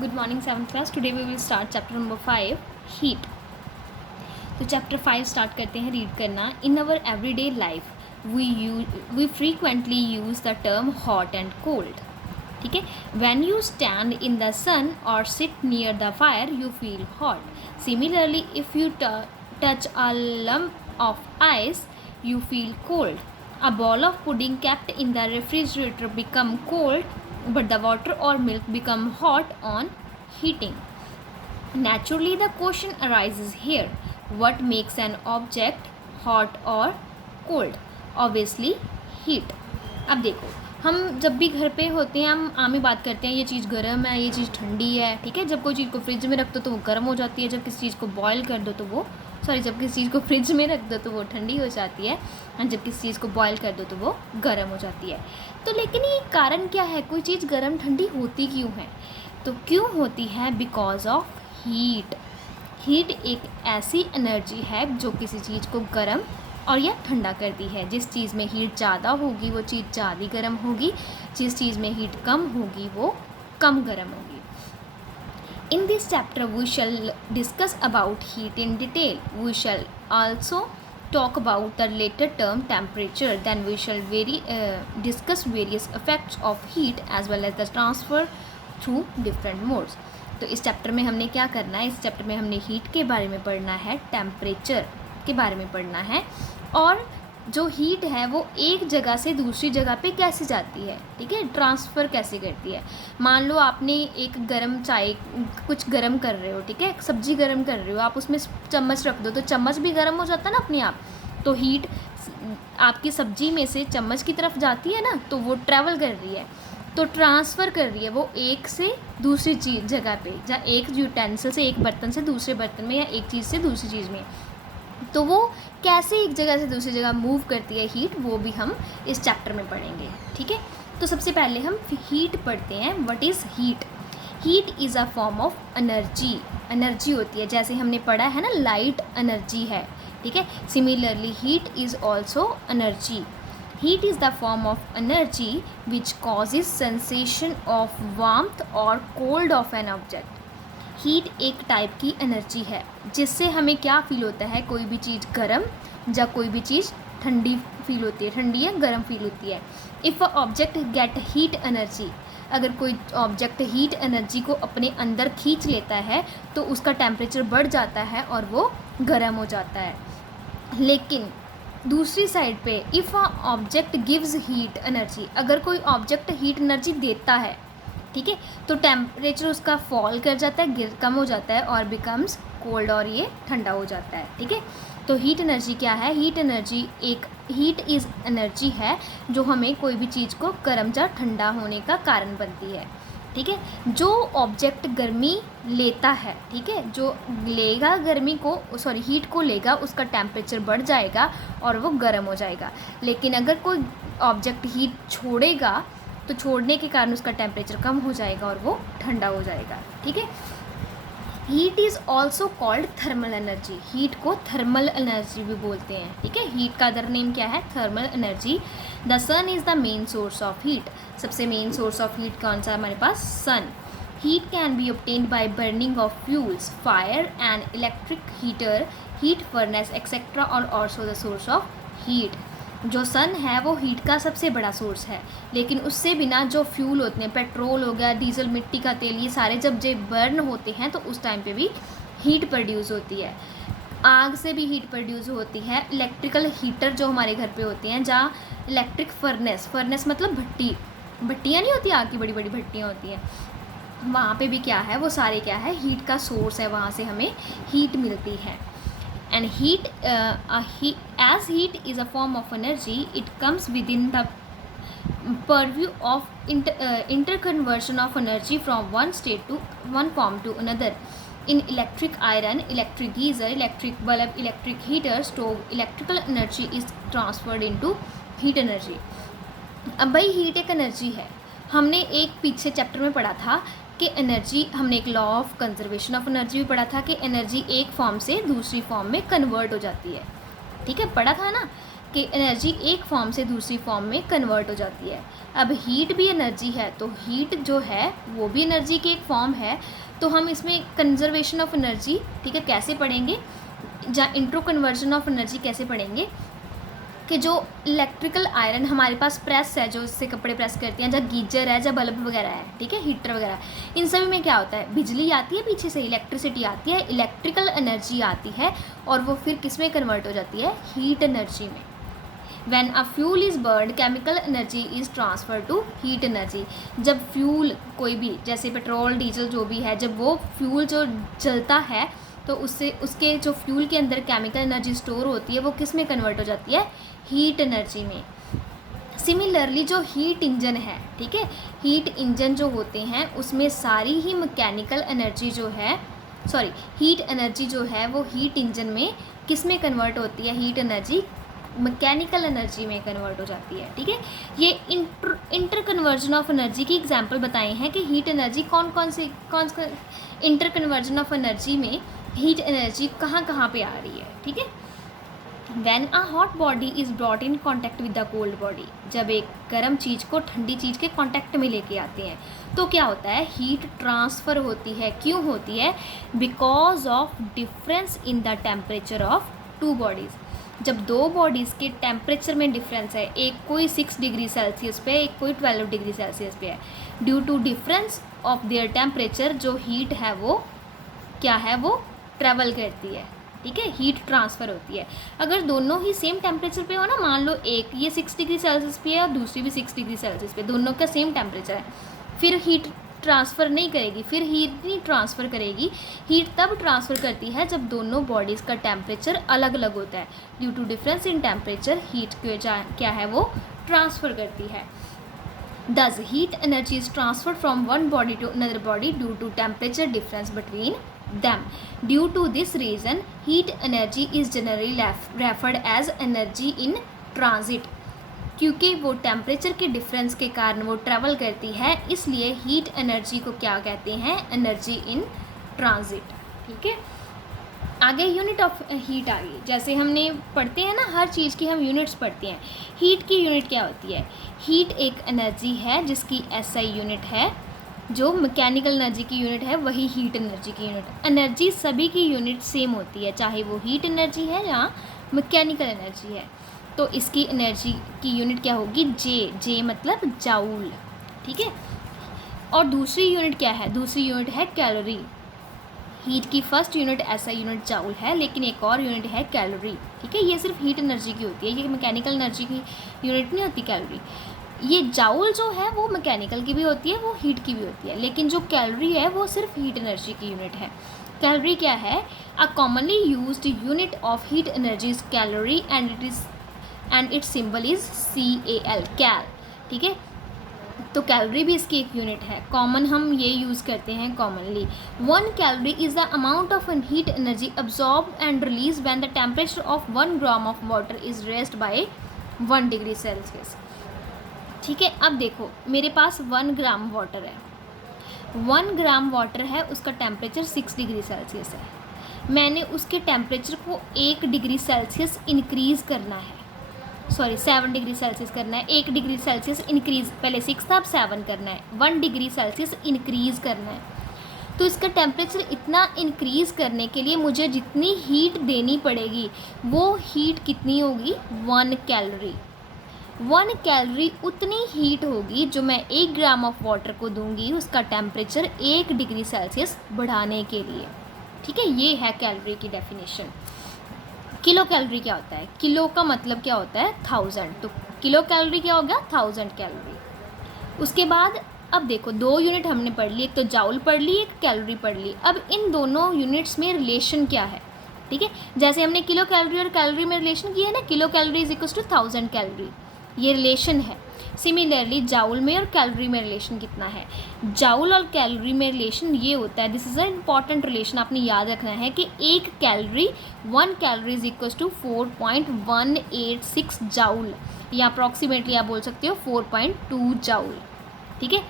Good morning, 7th class. Today we will start chapter number 5, heat. तो chapter 5 start करते हैं read करना. In our everyday life we frequently use the term hot and cold. ठीक है. When you stand in the sun or sit near the fire you feel hot. Similarly if you touch a lump of ice you feel cold. A ball of pudding kept in the refrigerator become cold, but the water or milk become hot on heating. Naturally, the question arises here: what makes an object hot or cold? Obviously, heat. अब देखो, हम जब भी घर पे होते हैं हम आम ही बात करते हैं ये चीज़ गर्म है, ये चीज़ ठंडी है. ठीक है. जब कोई चीज़ को फ्रिज में रख दो तो वो गर्म हो जाती है, जब किसी चीज़ को बॉयल कर दो तो वो जब किसी चीज़ को फ्रिज में रख दो तो वो ठंडी हो जाती है, और जब किसी चीज़ को बॉयल कर दो तो वो गर्म हो जाती है. तो लेकिन ये कारण क्या है? कोई चीज़ गर्म ठंडी होती क्यों है? तो क्यों होती है? Because of heat. हीट एक ऐसी एनर्जी है जो किसी चीज़ को गर्म और या ठंडा करती है. जिस चीज़ में हीट ज़्यादा होगी वो चीज़ ज़्यादा गर्म होगी, जिस चीज़ में हीट कम होगी वो कम गर्म होगी. In this chapter we shall discuss about heat in detail. We shall also talk about the later term temperature. Then we shall discuss various effects of heat as well as the transfer through different modes. तो इस chapter में हमने क्या करना है? इस chapter में हमने हीट के बारे में पढ़ना है, टेम्परेचर के बारे में पढ़ना है, और जो हीट है वो एक जगह से दूसरी जगह पे कैसे जाती है. ठीक है. ट्रांसफ़र कैसे करती है. मान लो आपने एक गरम चाय कुछ गरम कर रहे हो. ठीक है. सब्जी गरम कर रहे हो, आप उसमें चम्मच रख दो तो चम्मच भी गरम हो जाता है ना अपने आप. तो हीट आपकी सब्जी में से चम्मच की तरफ जाती है ना, तो वो ट्रैवल कर रही है, तो ट्रांसफ़र कर रही है वो एक से दूसरी चीज़ जगह पे, जहाँ एक यूटेंसिल से एक बर्तन से दूसरे बर्तन में या एक चीज़ से दूसरी चीज़ में. तो वो कैसे एक जगह से दूसरी जगह मूव करती है हीट, वो भी हम इस चैप्टर में पढ़ेंगे. ठीक है. तो सबसे पहले हम हीट पढ़ते हैं. What is heat? Heat is a form of energy. Energy होती है, जैसे हमने पढ़ा है ना, लाइट एनर्जी है. ठीक है. Similarly heat is also energy. Heat is the form of energy which causes sensation of warmth or cold of an object. Heat एक टाइप की एनर्जी है जिससे हमें क्या फील होता है? कोई भी चीज़ गर्म या कोई भी चीज़ ठंडी फील होती है, ठंडी या गर्म फील होती है. If a object get heat energy, अगर कोई ऑब्जेक्ट हीट एनर्जी को अपने अंदर खींच लेता है तो उसका टेम्परेचर बढ़ जाता है और वो गर्म हो जाता है. लेकिन दूसरी साइड पे if a object gives heat energy, अगर कोई ऑब्जेक्ट हीट एनर्जी देता है, ठीक है, तो टेम्परेचर उसका फॉल कर जाता है, कम हो जाता है और बिकम्स कोल्ड, और ये ठंडा हो जाता है. ठीक है. तो हीट एनर्जी क्या है? Heat energy heat is energy है जो हमें कोई भी चीज़ को गर्म या ठंडा होने का कारण बनती है. ठीक है. जो ऑब्जेक्ट गर्मी लेता है, ठीक है, जो लेगा गर्मी को, हीट को लेगा, उसका टेम्परेचर बढ़ जाएगा और वो गर्म हो जाएगा. लेकिन अगर कोई ऑब्जेक्ट हीट छोड़ेगा तो छोड़ने के कारण उसका टेम्परेचर कम हो जाएगा और वो ठंडा हो जाएगा. ठीक है. Heat is also called thermal energy. Heat को थर्मल एनर्जी भी बोलते हैं. ठीक है. हीट का अदर नेम क्या है? Thermal energy. The sun is the main source of heat. सबसे मेन सोर्स ऑफ हीट कौन सा है हमारे पास? Sun. Heat can be obtained by burning of fuels, fire and electric heater, heat furnace etc. और also the source of heat. जो सन है वो हीट का सबसे बड़ा सोर्स है, लेकिन उससे बिना जो फ्यूल होते हैं, पेट्रोल हो गया, डीजल, मिट्टी का तेल, ये सारे जब बर्न होते हैं तो उस टाइम पे भी हीट प्रोड्यूस होती है. आग से भी हीट प्रोड्यूस होती है. इलेक्ट्रिकल हीटर जो हमारे घर पे होते हैं, जहाँ इलेक्ट्रिक फर्नेस मतलब भट्टियाँ नहीं होती, आग की बड़ी बड़ी भट्टियाँ होती हैं, वहाँ पे भी क्या है? वो सारे क्या है? हीट का सोर्स है, वहाँ से हमें हीट मिलती है. And as heat is a form of energy, it comes within the purview of interconversion of energy from one state to one form to another. In electric iron, electric geyser, electric bulb, electric heater, stove, electrical energy is transferred into heat energy. अब भाई heat एक energy है. हमने एक पीछे chapter में पढ़ा था कि एनर्जी, हमने एक law of conservation of energy भी पढ़ा था कि एनर्जी एक फॉर्म से दूसरी फॉर्म में कन्वर्ट हो जाती है. ठीक है. पढ़ा था ना. कि एनर्जी एक फॉर्म से दूसरी फॉर्म में कन्वर्ट हो जाती है। अब हीट भी एनर्जी है, तो हीट जो है वो भी एनर्जी की एक फॉर्म है। तो हम इसमें कंजर्वेशन ऑफ एनर्जी, ठीक है, कैसे पढ़ेंगे, जहाँ इंट्रो कन्वर्जन ऑफ एनर्जी कैसे पढ़ेंगे कि जो इलेक्ट्रिकल आयरन हमारे पास प्रेस है, जो इससे कपड़े प्रेस करते हैं, जहाँ गीजर है, जहाँ बल्ब वगैरह है, ठीक है, हीटर वगैरह, इन सभी में क्या होता है, बिजली आती है, पीछे से इलेक्ट्रिसिटी आती है, इलेक्ट्रिकल एनर्जी आती है, और वो फिर किस में कन्वर्ट हो जाती है, हीट एनर्जी में। When a fuel is burned, chemical energy is transferred to heat energy। जब फ्यूल कोई भी, जैसे पेट्रोल डीजल जो भी है, जब वो फ्यूल जो जलता है तो उससे उसके जो फ्यूल के अंदर केमिकल एनर्जी स्टोर होती है वो किस में कन्वर्ट हो जाती है, हीट एनर्जी में। सिमिलरली जो हीट इंजन है, ठीक है, हीट इंजन जो होते हैं उसमें सारी ही मैकेनिकल एनर्जी जो है, सॉरी, हीट एनर्जी जो है वो हीट इंजन में किस में कन्वर्ट होती है, हीट एनर्जी मैकेनिकल एनर्जी में कन्वर्ट हो जाती है, ठीक है। ये इंटर कन्वर्जन ऑफ एनर्जी की एग्जांपल बताए हैं कि हीट एनर्जी कौन कौन इंटर कन्वर्जन ऑफ एनर्जी में हीट एनर्जी कहाँ कहाँ पे आ रही है, ठीक है। When a hot body is brought in contact with the cold body, जब एक गर्म चीज़ को ठंडी चीज़ के कांटेक्ट में लेके आते हैं तो क्या होता है, हीट ट्रांसफ़र होती है। क्यों होती है, because of difference in the temperature of to bodies. जब दो बॉडीज़ के टेम्परेचर में डिफरेंस है, एक कोई 6 डिग्री सेल्सियस पे, एक कोई 12 डिग्री सेल्सियस पे है, due to difference of their temperature जो हीट है वो क्या है, वो ट्रैवल करती है, ठीक है, हीट ट्रांसफ़र होती है। अगर दोनों ही सेम टेम्परेचर पे हो ना, मान लो एक ये 6 डिग्री सेल्सियस पे है और दूसरी भी 6 डिग्री सेल्सियस पे, दोनों का सेम टेम्परेचर है, फिर हीट ट्रांसफ़र नहीं करेगी, फिर हीट नहीं ट्रांसफ़र करेगी। हीट तब ट्रांसफ़र करती है जब दोनों बॉडीज़ का टेम्परेचर अलग अलग होता है। Due to difference in temperature heat क्या है, वो ट्रांसफ़र करती है। Thus, heat energy is transferred from one body to another body due to temperature difference between them. Due to this reason, heat energy is generally referred as energy in transit. क्योंकि वो temperature के difference के कारण वो travel करती है, इसलिए heat energy को क्या कहते हैं, एनर्जी इन ट्रांजिट, ठीक है। आगे यूनिट ऑफ हीट आ गई। जैसे हमने पढ़ते हैं ना, हर चीज़ की हम यूनिट्स पढ़ते हैं। हीट की यूनिट क्या होती है, हीट एक एनर्जी है जिसकी SI यूनिट है, जो मैकेनिकल एनर्जी की यूनिट है वही हीट एनर्जी की यूनिट। एनर्जी सभी की यूनिट सेम होती है, चाहे वो हीट एनर्जी है या मैकेनिकल एनर्जी है। तो इसकी एनर्जी की यूनिट क्या होगी, जे मतलब जाउल, ठीक है। और दूसरी यूनिट क्या है, दूसरी यूनिट है कैलोरी। हीट की first unit SI unit joule है, लेकिन एक और यूनिट है कैलोरी, ठीक है। ये सिर्फ हीट एनर्जी की होती है, ये मैकेनिकल एनर्जी की यूनिट नहीं होती कैलोरी। ये जाउल जो है वो मैकेनिकल की भी होती है, वो हीट की भी होती है, लेकिन जो कैलोरी है वो सिर्फ हीट एनर्जी की यूनिट है। कैलोरी क्या है, a commonly used unit of heat energy is calorie and it's symbol is CAL, कैल, ठीक है। तो कैलोरी भी इसकी एक यूनिट है, कॉमन हम ये यूज़ करते हैं commonly. 1 calorie is the amount of heat energy absorb and release when the temperature of 1 gram of water is raised bye 1 degree Celsius, ठीक है। अब देखो मेरे पास 1 ग्राम वाटर है, 1 ग्राम वाटर है, उसका टेम्परेचर 6 डिग्री सेल्सियस है। मैंने उसके टेम्परेचर को 1 डिग्री सेल्सियस इंक्रीज़ करना है, सॉरी 7 डिग्री सेल्सियस करना है। 1 डिग्री सेल्सियस इंक्रीज़, पहले 6 था अब 7 करना है, 1 डिग्री सेल्सियस इंक्रीज़ करना है। तो इसका टेम्परेचर इतना इंक्रीज़ करने के लिए मुझे जितनी हीट देनी पड़ेगी वो हीट कितनी होगी, 1 कैलोरी। 1 कैलोरी उतनी हीट होगी जो मैं 1 ग्राम ऑफ वाटर को दूंगी उसका टेम्परेचर 1 डिग्री सेल्सियस बढ़ाने के लिए, ठीक है। ये है कैलोरी की डेफिनेशन। किलो कैलोरी क्या होता है, किलो का मतलब क्या होता है 1000, तो किलो कैलोरी क्या हो गया 1000 कैलोरी। उसके बाद अब देखो 2 यूनिट हमने पढ़ ली, एक तो जाउल पढ़ ली, एक कैलोरी पढ़ ली। अब इन दोनों यूनिट्स में रिलेशन क्या है, ठीक है। जैसे हमने किलो कैलोरी और कैलोरी में रिलेशन किया है ना, kilo calorie is equal to 1000 calorie, ये रिलेशन है। सिमिलरली जाउल में और कैलोरी में रिलेशन कितना है, जाउल और कैलोरी में रिलेशन ये होता है, this is a important relation, आपने याद रखना है कि 1 calorie is equal to 4.186 joule, या अप्रॉक्सीमेटली आप बोल सकते हो 4.2 जाउल, ठीक है।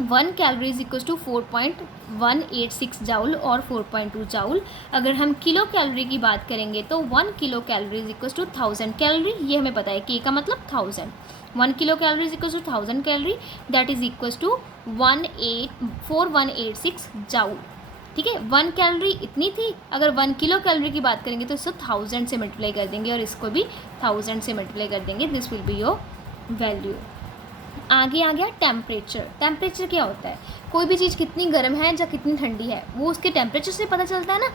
1 calorie is equal to 4.186 joule और 4.2 जाउल। अगर हम किलो कैलोरी की बात करेंगे तो 1 kilo calorie is equal to 1000 calorie, ये हमें पता है, के का मतलब 1000। 1 kilo calorie is equal to 1000 calorie, that is equal to 4186 joule. ठीक है, 1 कैलोरी इतनी थी, अगर 1 किलो कैलोरी की बात करेंगे तो इसको 1000 से मल्टीप्लाई कर देंगे और इसको भी 1000 से मल्टीप्लाई कर देंगे, this will be your value. आगे आ गया टेम्परेचर। टेम्परेचर क्या होता है? कोई भी चीज़ कितनी गर्म है या कितनी ठंडी है वो उसके टेम्परेचर से पता चलता है ना।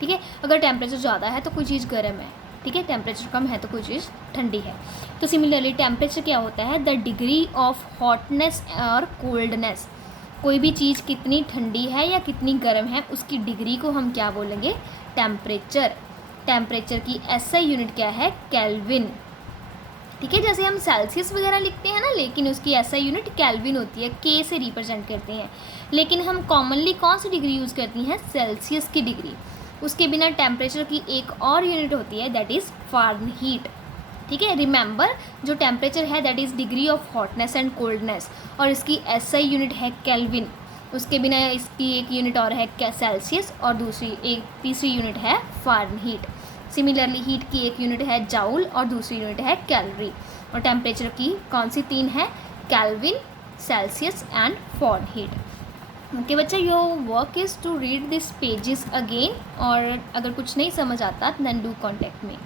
ठीक है, अगर टेम्परेचर ज़्यादा है तो कोई चीज़ गर्म है, ठीक है, टेम्परेचर कम है तो कोई चीज़ ठंडी है। तो सिमिलरली टेम्परेचर क्या होता है? द डिग्री ऑफ हॉटनेस और कोल्डनेस। कोई भी चीज़ कितनी ठंडी है या कितनी गर्म है उसकी डिग्री को हम क्या बोलेंगे? टेम्परेचर। टेम्परेचर की एसआई यूनिट क्या है? केल्विन। ठीक है, जैसे हम सेल्सियस वगैरह लिखते हैं ना, लेकिन उसकी एसआई यूनिट केल्विन होती है, के से रिप्रेजेंट करते हैं। लेकिन हम कॉमनली कौन सी डिग्री यूज़ करती हैं? सेल्सियस की डिग्री। उसके बिना टेम्परेचर की एक और यूनिट होती है, दैट इज़ फारेनहीट। ठीक है, रिमेंबर जो टेम्परेचर है that is degree of hotness and coldness, और इसकी एसआई यूनिट है केल्विन। उसके बिना इसकी एक यूनिट और है सेल्सियस और तीसरी यूनिट है फारेनहीट। सिमिलरली हीट की एक यूनिट है जाउल और दूसरी यूनिट है कैलोरी। और टेम्परेचर की कौन सी 3 है? Kelvin, celsius and fahrenheit. Okay बच्चा, your work is to read this pages again, और अगर कुछ नहीं समझ आता देन डू कॉन्टेक्ट मी।